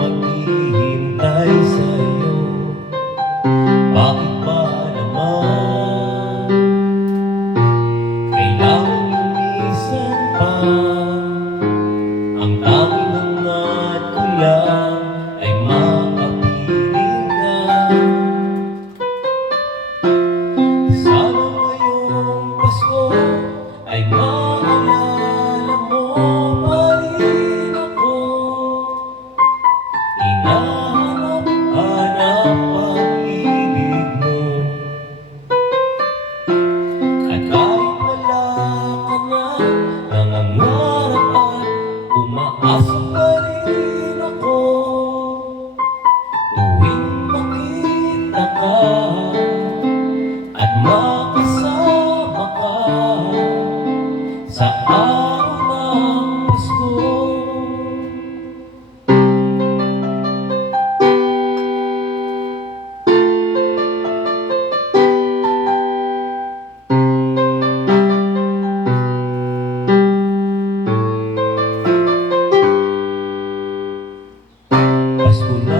maghihintay sa'yo. Bakit ba naman kailangan lumisan pa? Ang tanging hangad ko lang ay makapiling ka. Sana ngayong Pasko ay maalala mo pa rin ako. Hinahanap-hanap pag-ibig mo. At kahit wala ka na, nangangarap at umaasa pa rin ako. Tuwing makita ka at makasama ka sa araw ng Pasko. Pasko na